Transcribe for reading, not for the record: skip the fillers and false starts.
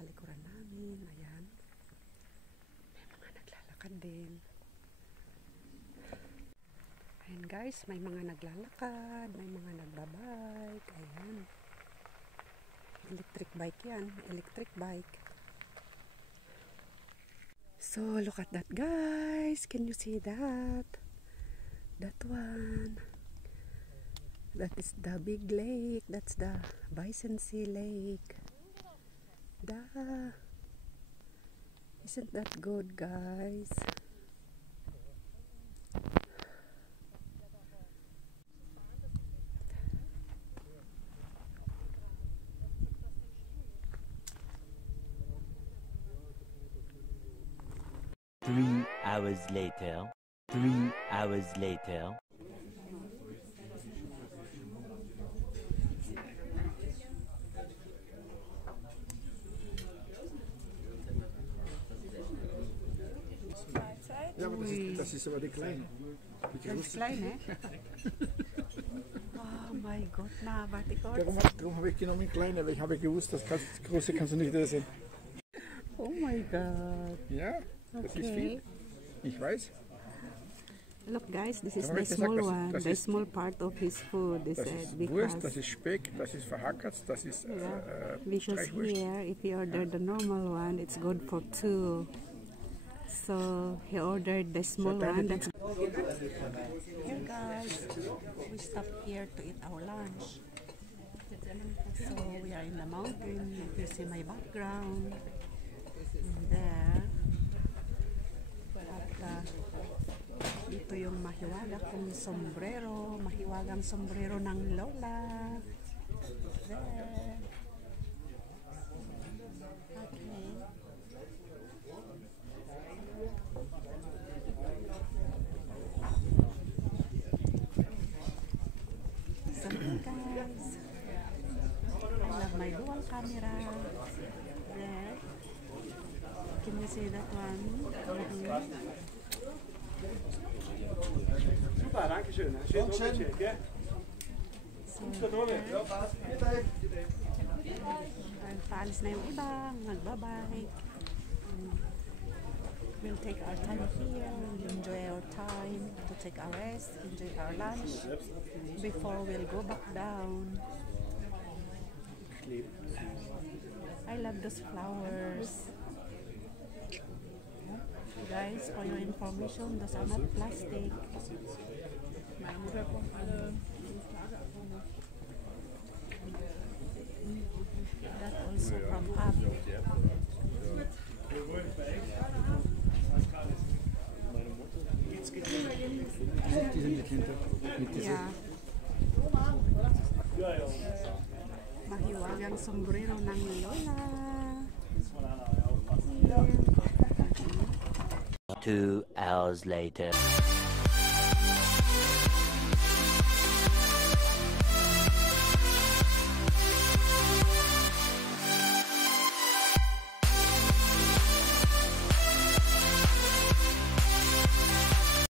sa likuran namin. Ayan. May mga naglalakad din. Ayan guys, may mga naglalakad, may mga nagbabike. Ayan. Electric bike yan. Electric bike. So, look at that guys. Can you see that? That one. That is the big lake. That's the Weissensee lake. Isn't that good, guys? Three hours later. 3 hours later. Ja, aber das ist aber die Kleine. Die Kleine? Oh mein Gott, na, warte kurz. Darum habe ich genommen Kleine, weil ich habe gewusst, das Große kannst du nicht sehen. Oh mein Gott. Ja, das ist viel. Ich weiß. Look guys, this is the small one, the small part of his food. Das ist Wurst, das ist Speck, das ist verhackert, das ist because here, if you order the normal one, it's good for 2. So he ordered the small one. That's here guys, we stopped here to eat our lunch. So we are in the mountain. If you see my background, there. At ito yung mahiwaga kong sombrero, mahiwagang sombrero ng lola. There. Okay. So guys, I love my dual camera. There. Can you see that one? Super, danke schön. Schön, schön. Paalis na yung iba, magbabike. We'll take our time here, we'll enjoy our time to take our rest, enjoy our lunch before we'll go back down. I love those flowers. Guys, for your information, those are not plastic. That also from up. Yeah. Mahiwagang sombrero ng lola. 2 hours later.